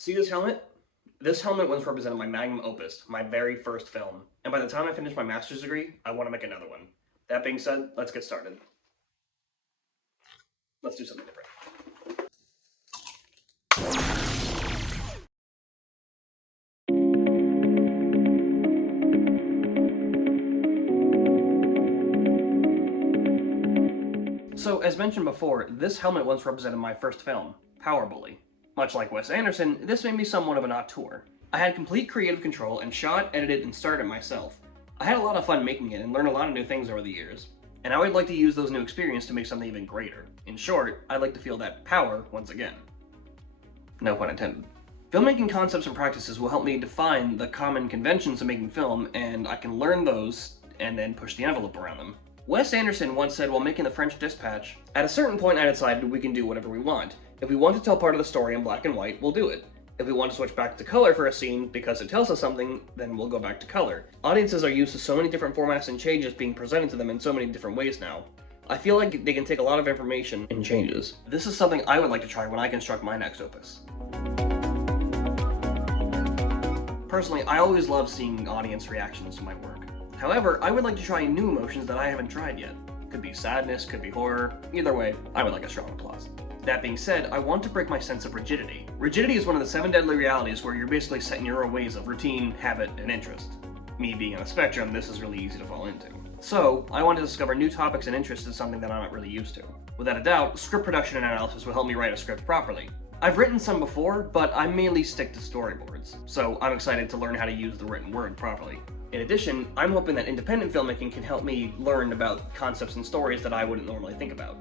See this helmet? This helmet once represented my magnum opus, my very first film, and by the time I finish my master's degree, I want to make another one. That being said, let's get started. Let's do something different. So, as mentioned before, this helmet once represented my first film, Power Bully. Much like Wes Anderson, this made me somewhat of an auteur. I had complete creative control and shot, edited, and starred it myself. I had a lot of fun making it and learned a lot of new things over the years. And I would like to use those new experiences to make something even greater. In short, I'd like to feel that power once again. No pun intended. Filmmaking concepts and practices will help me define the common conventions of making film, and I can learn those and then push the envelope around them. Wes Anderson once said while making The French Dispatch, "At a certain point I decided we can do whatever we want. If we want to tell part of the story in black and white, we'll do it. If we want to switch back to color for a scene because it tells us something, then we'll go back to color." Audiences are used to so many different formats and changes being presented to them in so many different ways now. I feel like they can take a lot of information and changes. This is something I would like to try when I construct my next opus. Personally, I always love seeing audience reactions to my work. However, I would like to try new emotions that I haven't tried yet. Could be sadness, could be horror. Either way, I would like a strong applause. That being said, I want to break my sense of rigidity. Rigidity is one of the 7 deadly realities where you're basically set in your own ways of routine, habit, and interest. Me being on the spectrum, this is really easy to fall into. So, I want to discover new topics and interests in something that I'm not really used to. Without a doubt, script production and analysis will help me write a script properly. I've written some before, but I mainly stick to storyboards, so I'm excited to learn how to use the written word properly. In addition, I'm hoping that independent filmmaking can help me learn about concepts and stories that I wouldn't normally think about.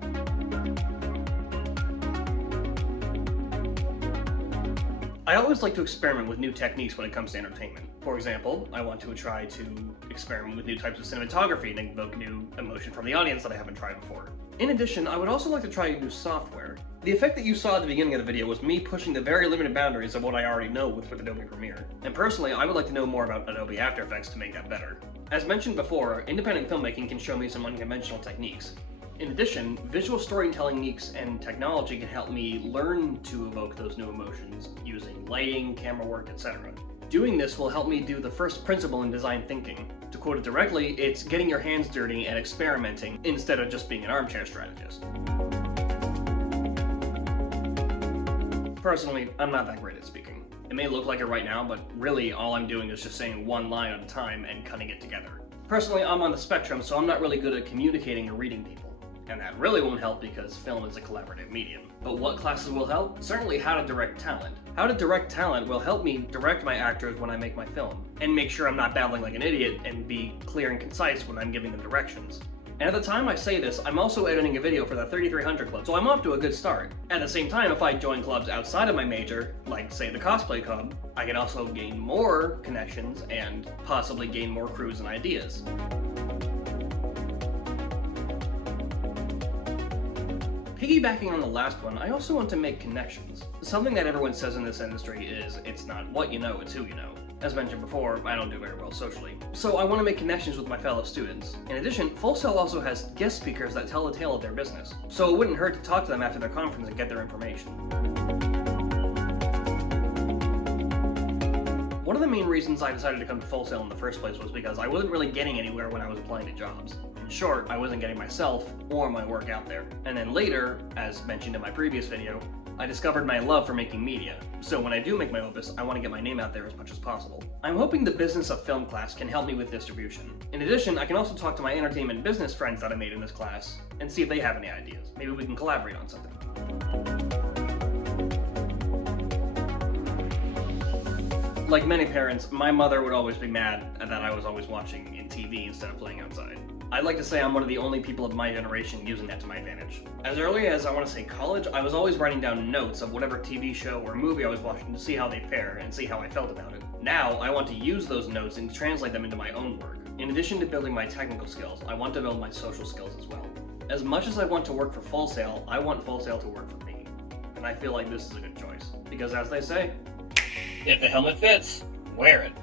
I always like to experiment with new techniques when it comes to entertainment. For example, I want to try to experiment with new types of cinematography and evoke new emotion from the audience that I haven't tried before. In addition, I would also like to try new software. The effect that you saw at the beginning of the video was me pushing the very limited boundaries of what I already know with Adobe Premiere. And personally, I would like to know more about Adobe After Effects to make that better. As mentioned before, independent filmmaking can show me some unconventional techniques. In addition, visual storytelling techniques and technology can help me learn to evoke those new emotions using lighting, camera work, etc. Doing this will help me do the first principle in design thinking. To quote it directly, it's getting your hands dirty and experimenting instead of just being an armchair strategist. Personally, I'm not that great at speaking. It may look like it right now, but really all I'm doing is just saying one line at a time and cutting it together. Personally, I'm on the spectrum, so I'm not really good at communicating or reading people. And that really won't help because film is a collaborative medium. But what classes will help? Certainly how to direct talent. How to direct talent will help me direct my actors when I make my film, and make sure I'm not babbling like an idiot and be clear and concise when I'm giving them directions. And at the time I say this, I'm also editing a video for the 3300 Club, so I'm off to a good start. At the same time, if I join clubs outside of my major, like say the Cosplay Club, I can also gain more connections and possibly gain more crews and ideas. Piggybacking on the last one, I also want to make connections. Something that everyone says in this industry is, it's not what you know, it's who you know. As mentioned before, I don't do very well socially. So I want to make connections with my fellow students. In addition, Full Sail also has guest speakers that tell the tale of their business. So it wouldn't hurt to talk to them after their conference and get their information. One of the main reasons I decided to come to Full Sail in the first place was because I wasn't really getting anywhere when I was applying to jobs. In short, I wasn't getting myself or my work out there. And then later, as mentioned in my previous video, I discovered my love for making media. So when I do make my opus, I want to get my name out there as much as possible. I'm hoping the Business of Film class can help me with distribution. In addition, I can also talk to my entertainment business friends that I made in this class and see if they have any ideas. Maybe we can collaborate on something. Like many parents, my mother would always be mad that I was always watching in TV instead of playing outside. I'd like to say I'm one of the only people of my generation using that to my advantage. As early as I want to say college, I was always writing down notes of whatever TV show or movie I was watching to see how they fare and see how I felt about it. Now, I want to use those notes and translate them into my own work. In addition to building my technical skills, I want to build my social skills as well. As much as I want to work for Full Sail, I want Full Sail to work for me. And I feel like this is a good choice. Because as they say, if the helmet fits, wear it.